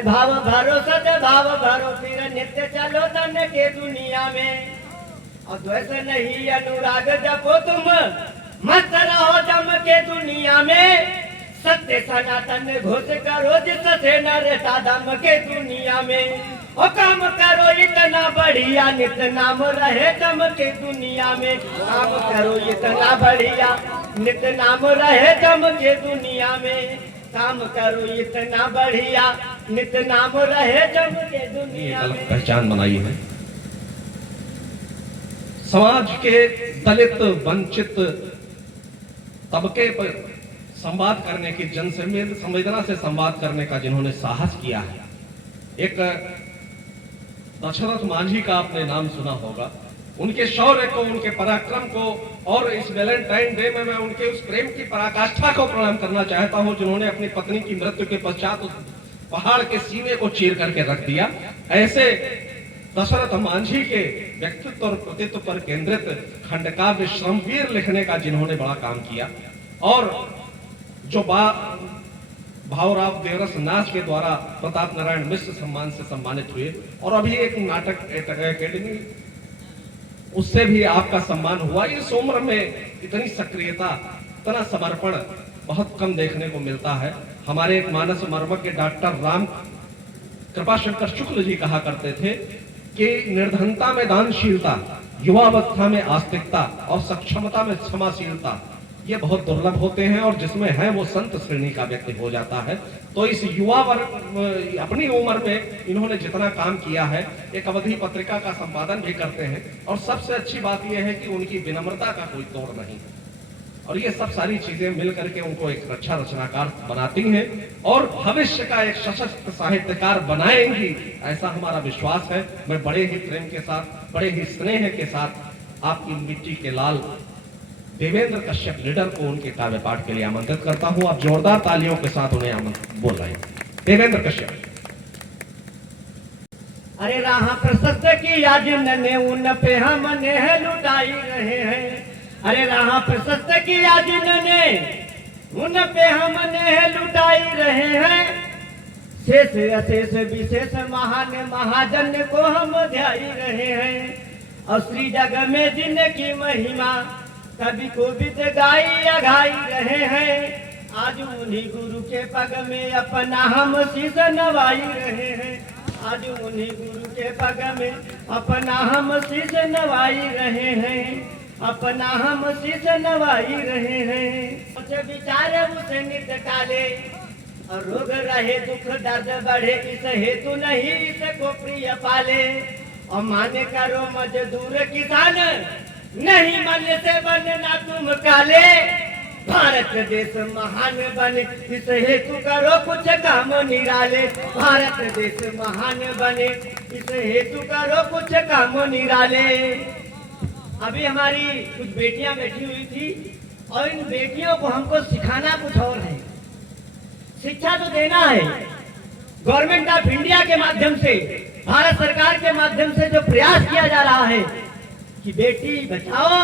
अरे भाव भरो सद भाव भरो फिर नित्य चलो धन के दुनिया में। और द्वेष नहीं अनुराग जपो तुम मस्त रहो जम के दुनिया में। सत्य सनातन घोष करो जिससे न रहता दम के दुनिया में। और काम करो इतना बढ़िया नित्य नाम रहे दम के दुनिया में। काम करो इतना बढ़िया नित्य नाम रहे दम के दुनिया में। काम करो इतना बढ़िया नित्य नाम रहे दम के दुनिया में। पहचान बनाई है समाज के दलित वंचित तबके पर संवाद करने की, जन संवेदना से संवाद करने का जिन्होंने साहस किया है। एक दशरथ मांझी का आपने नाम सुना होगा। उनके शौर्य को, उनके पराक्रम को और इस वैलेंटाइन डे में मैं उनके उस प्रेम की पराकाष्ठा को प्रणाम करना चाहता हूं जिन्होंने अपनी पत्नी की मृत्यु के पश्चात उस पहाड़ के सीने को चीर करके रख दिया। ऐसे दशरथ मांझी के व्यक्तित्व और कृतित्व पर केंद्रित खंडकाव्य श्रमवीर लिखने का जिन्होंने बड़ा काम किया। और जो भावराव देवरस नाच के द्वारा प्रताप नारायण मिश्र सम्मान से सम्मानित हुए। और अभी एक नाटक एकेडमी, उससे भी आपका सम्मान हुआ। इस उम्र में इतनी सक्रियता, इतना समर्पण बहुत कम देखने को मिलता है। हमारे एक मानस मर्मज्ञ डॉक्टर राम कृपाशंकर शुक्ल जी कहा करते थे कि निर्धनता में दानशीलता, युवावस्था में आस्तिकता और सक्षमता में क्षमाशीलता ये बहुत दुर्लभ होते हैं। और जिसमें है वो संत श्रेणी का व्यक्ति हो जाता है। तो इस युवा वर्ग अपनी उम्र में इन्होंने जितना काम किया है, एक अवधि पत्रिका का संपादन भी करते हैं। और सबसे अच्छी बात यह है कि उनकी विनम्रता का कोई तोड़ नहीं। और ये सब सारी चीजें मिलकर के उनको एक अच्छा रचनाकार बनाती हैं और भविष्य का एक सशक्त साहित्यकार बनाएंगी, ऐसा हमारा विश्वास है। मैं बड़े ही प्रेम के साथ, बड़े ही स्नेह के साथ आपकी मिट्टी के लाल देवेंद्र कश्यप लीडर को उनके काव्य पाठ के लिए आमंत्रित करता हूं। आप जोरदार तालियों के साथ उन्हें बोल रहे हैं। देवेंद्र कश्यप। अरे राह प्रशस्त की आज ने उन पे हम ने लुटाई रहे हैं। अरे राह प्रशस्त की आज ने उन पे हम ने लुटाई रहे हैं। शेष अशेष विशेष महान महाजन को हम ध्याई रहे हैं। और श्री जग में जिनकी महिमा कभी को भी गाई अघाई रहे हैं। आज उन्हीं गुरु के पग में अपना हम शीश नवाई रहे हैं। आज उन्हीं गुरु के पग में अपना हम शीश नवाई रहे हैं। अपना हम शीश नवाई रहे हैं। उसे विचारे उसे नित काले और रोग रहे दुख दर्द बढ़े, इस हेतु नहीं इसको प्रिय पाले। और माने करो मजदूर किसान नहीं मन से बनना तुम काले। भारत देश महान बने इस हेतु करो कुछ काम निराले। भारत देश महान बने इस हेतु करो कुछ काम निराले। अभी हमारी कुछ बेटियां बैठी हुई थी और इन बेटियों को हमको सिखाना कुछ और है। शिक्षा तो देना है। गवर्नमेंट ऑफ इंडिया के माध्यम से, भारत सरकार के माध्यम से जो प्रयास किया जा रहा है कि बेटी बचाओ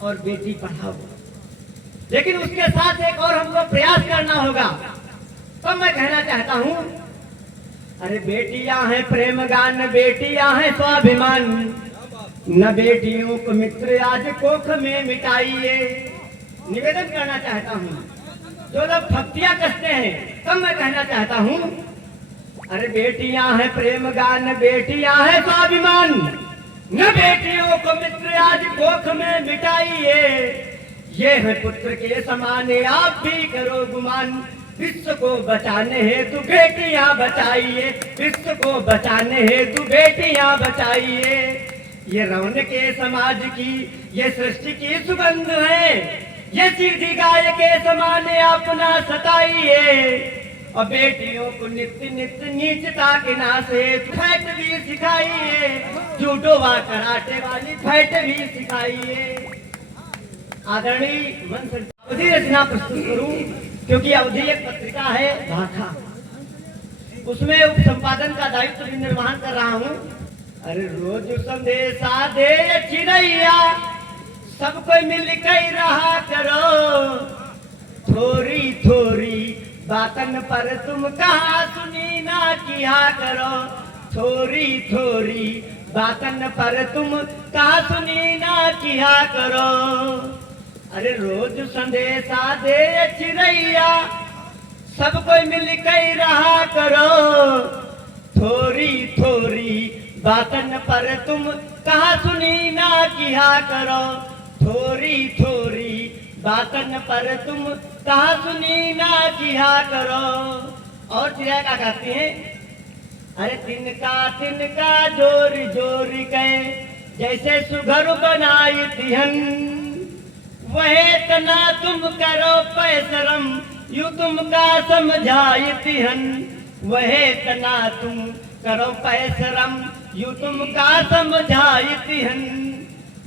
और बेटी पढ़ाओ, लेकिन उसके साथ एक और हमको प्रयास करना होगा। तो मैं कहना चाहता हूं, अरे बेटियां हैं प्रेम गान, बेटियां हैं स्वाभिमान। न बेटियों को मित्र आज कोख में मिटाइए। निवेदन करना चाहता हूं, जो लोग भक्तियां कसते हैं, तब मैं कहना चाहता हूं, अरे बेटियां हैं प्रेम गान, बेटियां हैं स्वाभिमान। न बेटियों को मित्र आज कोख में मिटाइए। ये है पुत्र के समान आप भी करो गुमान। विश्व को बचाने हेतु बेटियां बचाइए। विश्व को बचाने हेतु बेटियां बचाइए। ये रौनक के समाज की, ये सृष्टि की सुगंध है। ये सीधी गाय के समान अपना सताइए। और बेटियों को नित्य नित्य नीचता के नासे फैट भी सिखाइए। जूडो व कराटे वाली फैट भी सिखाइए। आदरणीय मंच अवधि रचना प्रस्तुत करूं, क्योंकि अवधि एक पत्रिका है भाखा, उसमें उप संपादन का दायित्व भी निर्वहन कर रहा हूं। अरे रोज संदेशा दे चिड़ैया, सबको मिल कर रहा करो। थोड़ी थोड़ी बातन पर तुम कहा सुनी न ना किया करो, थोड़ी थोड़ी बातन पर तुम कहा सुनी ना किया करो। अरे रोज संदेशा दे चिड़ैया, सब कोई मिल के रहा करो, थोड़ी थोड़ी बातन पर तुम कहा सुनी ना किया करो, थोड़ी थोड़ी बातन पर तुम कहा सुनी ना किया करो। और चिड़िया क्या कहती है? अरे तिनका जोर जोर के जैसे सुघर बनाई तिहन, वह तना तुम करो पैसरम यू तुमका समझाई तिहन, वह तना तुम करो पैसरम यू तुमका समझाई तिहन।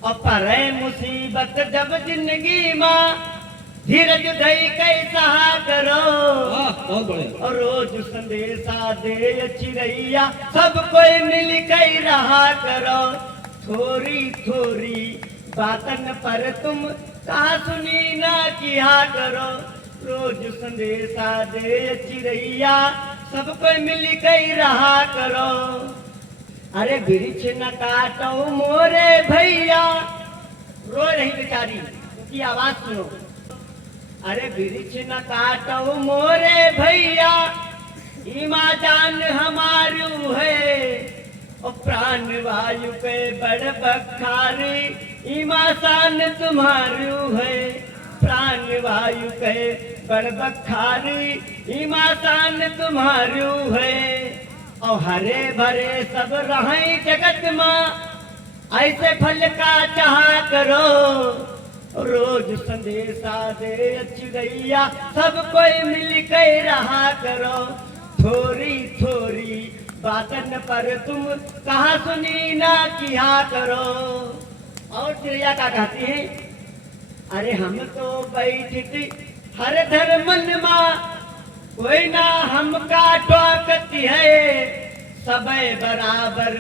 और पर मुसीबत जब जिंदगी माँ धीरज धई कैसा करो, बहुत बढ़िया। और रोज संदेशा दे चिड़ैया, सब कोई मिल के रहा करो, थोड़ी थोड़ी बातन पर तुम कहा सुनी ना किया करो, रोज संदेशा दे चिड़ैया, सब कोई मिल के रहा करो। अरे वृक्ष न काटो मोरे भैया, रो रही बेचारी, उसकी आवाज सुनो। अरे वृक्ष न काटो मोरे भैया, ईमा जान हमारू है, और प्राण वायु पे बड़ बखारी ईमा शान तुम्हारू है, प्राण वायु पे बड़ बखारी ईमा शान तुम्हारू है। और हरे भरे सब रहे जगत माँ, ऐसे फल का चाहा करो, रोज संदेशा दे चिड़ैया, सब कोई मिल के रहा करो, थोड़ी थोड़ी बातन पर तुम कहा सुनी ना किया करो। और चिड़िया क्या कहती है? अरे हम तो बैठती हर धर्मन माँ, कोई ना हमका टोकती है, सबे बराबर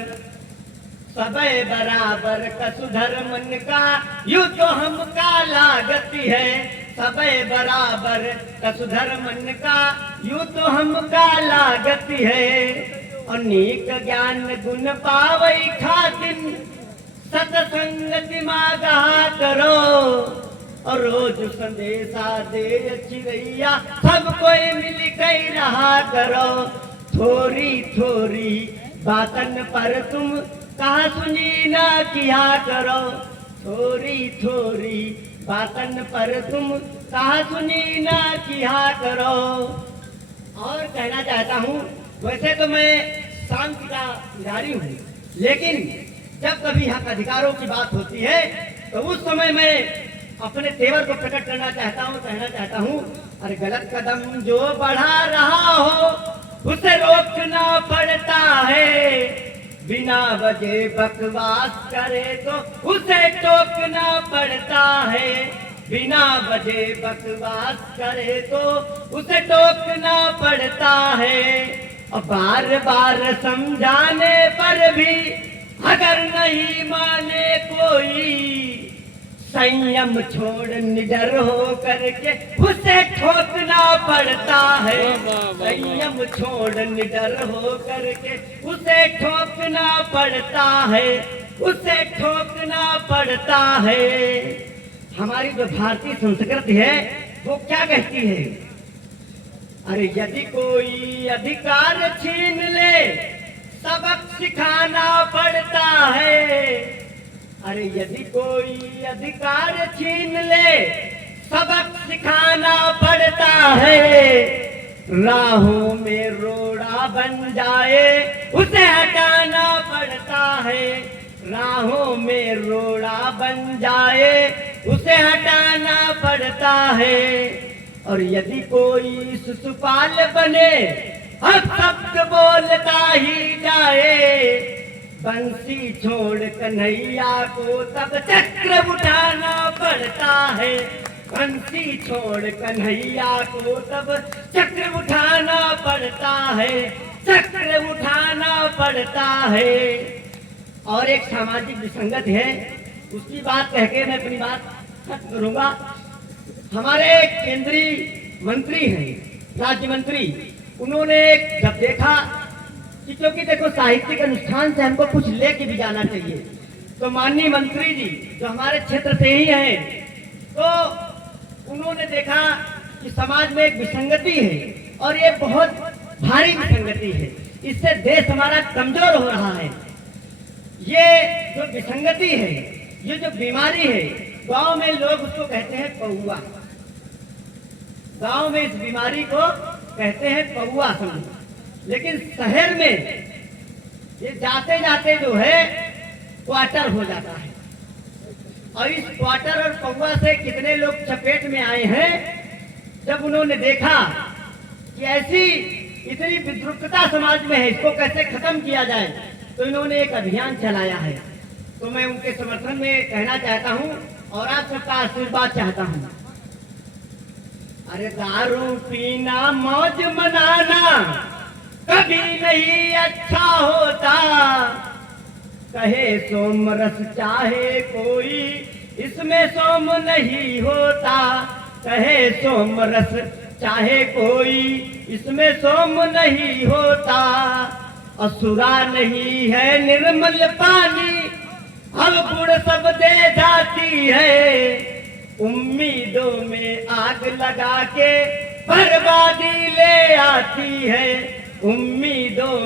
कसुधर मन का यू तो हमका लागती है, सबे बराबर कसुधर मन का यू तो हमका लागती है। और नीक ज्ञान गुण पावई खातिन सतसंगति मागा करो, और रोज संदेशा दे चिड़ैया, सब कोई मिल के रहा करो, थोड़ी थोड़ी बातन पर तुम कहा सुनी ना किया करो, थोड़ी थोड़ी बातन पर तुम कहा सुनी ना किया करो। और कहना चाहता हूँ, वैसे तो मैं शांति का पुजारी हूँ, लेकिन जब कभी हक अधिकारों की बात होती है तो उस समय मैं अपने तेवर को प्रकट करना चाहता हूँ, कहना चाहता हूँ। अरे गलत कदम जो बढ़ा रहा हो उसे रोकना पड़ता है, बिना वजह बकवास करे तो उसे टोकना पड़ता है, बिना वजह बकवास करे तो उसे टोकना पड़ता है। और बार बार समझाने पर भी अगर नहीं माने कोई, संयम छोड़ निडर हो करके उसे ठोकना पड़ता है, संयम छोड़ निडर हो करके उसे ठोकना पड़ता है, उसे ठोकना पड़ता है। हमारी जो भारतीय संस्कृति है वो क्या कहती है? अरे यदि कोई अधिकार छीन ले सबक सिखाना पड़ता है, अरे यदि कोई अधिकार छीन ले सबक सिखाना पड़ता है, राहों में रोड़ा बन जाए उसे हटाना पड़ता है, राहों में रोड़ा बन जाए उसे हटाना पड़ता है। और यदि कोई शिशुपाल बने अब शब्द बोलता ही जाए, बंसी छोड़ कन्हैया को तब चक्र उठाना पड़ता है, बंसी छोड़ कन्हैया को तब चक्र उठाना पड़ता है, चक्र उठाना पड़ता है। और एक सामाजिक विसंगत है, उसकी बात कह के मैं अपनी बात खत्म करूंगा। हमारे केंद्रीय मंत्री हैं, राज्य मंत्री, उन्होंने जब देखा कि क्योंकि देखो साहित्यिक अनुष्ठान से हमको कुछ लेके भी जाना चाहिए। तो माननीय मंत्री जी जो हमारे क्षेत्र से ही हैं, तो उन्होंने देखा कि समाज में एक विसंगति है और ये बहुत भारी विसंगति है, इससे देश हमारा कमजोर हो रहा है। ये जो विसंगति है, ये जो बीमारी है, गांव में लोग उसको कहते हैं पौआ। गांव में इस बीमारी को कहते हैं पौआ समझ, लेकिन शहर में ये जाते जाते जो है क्वार्टर हो जाता है। और इस क्वार्टर और पौआ से कितने लोग चपेट में आए हैं, जब उन्होंने देखा कि ऐसी इतनी विद्रुपता समाज में है, इसको कैसे खत्म किया जाए, तो इन्होंने एक अभियान चलाया है। तो मैं उनके समर्थन में कहना चाहता हूं और आप सबका आशीर्वाद चाहता हूं। अरे दारू पीना मौज मनाना कभी नहीं अच्छा होता, कहे सोम रस चाहे कोई इसमें सोम नहीं होता, कहे सोम रस चाहे कोई इसमें सोम नहीं होता। असुरा नहीं है निर्मल पानी, अब गुड़ सब दे जाती है, उम्मीदों में आग लगा के बर्बादी ले आती है, उम्मीदों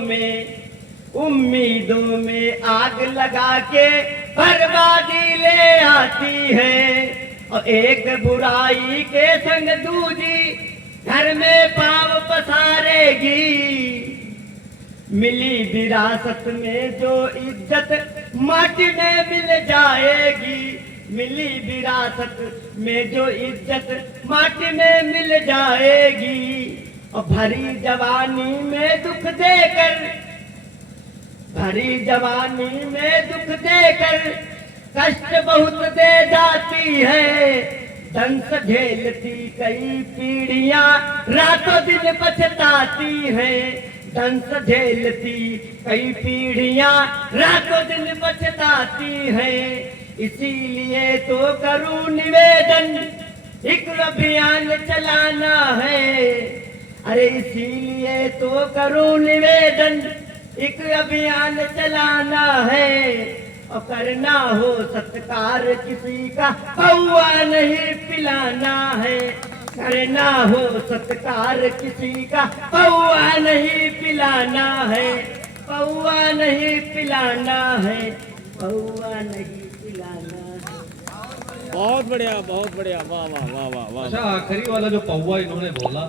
में आग लगा के बर्बादी ले आती है। और एक बुराई के संग दूजी घर में पांव पसारेगी, मिली विरासत में जो इज्जत माटी में मिल जाएगी, मिली विरासत में जो इज्जत माटी में मिल जाएगी। और भरी जवानी में दुख देकर, भरी जवानी में दुख देकर कष्ट बहुत दे जाती है, दंश झेलती कई पीढ़ियां रातों दिन पछताती है, दंश झेलती कई पीढ़ियां रातों दिन पछताती है। इसीलिए तो करूं निवेदन, एक अभियान चलाना है। अरे इसीलिए तो करूं निवेदन, एक अभियान चलाना है। और करना हो सत्कार किसी का पौआ नहीं पिलाना है, करना हो सत्कार किसी का पौआ नहीं पिलाना है, पौआ नहीं पिलाना है, पौआ नहीं पिलाना है। बहुत बढ़िया, बहुत बढ़िया, वाह वाह वाह वाह वाह। अच्छा, आखिरी वाला जो पौवा इन्होंने बोला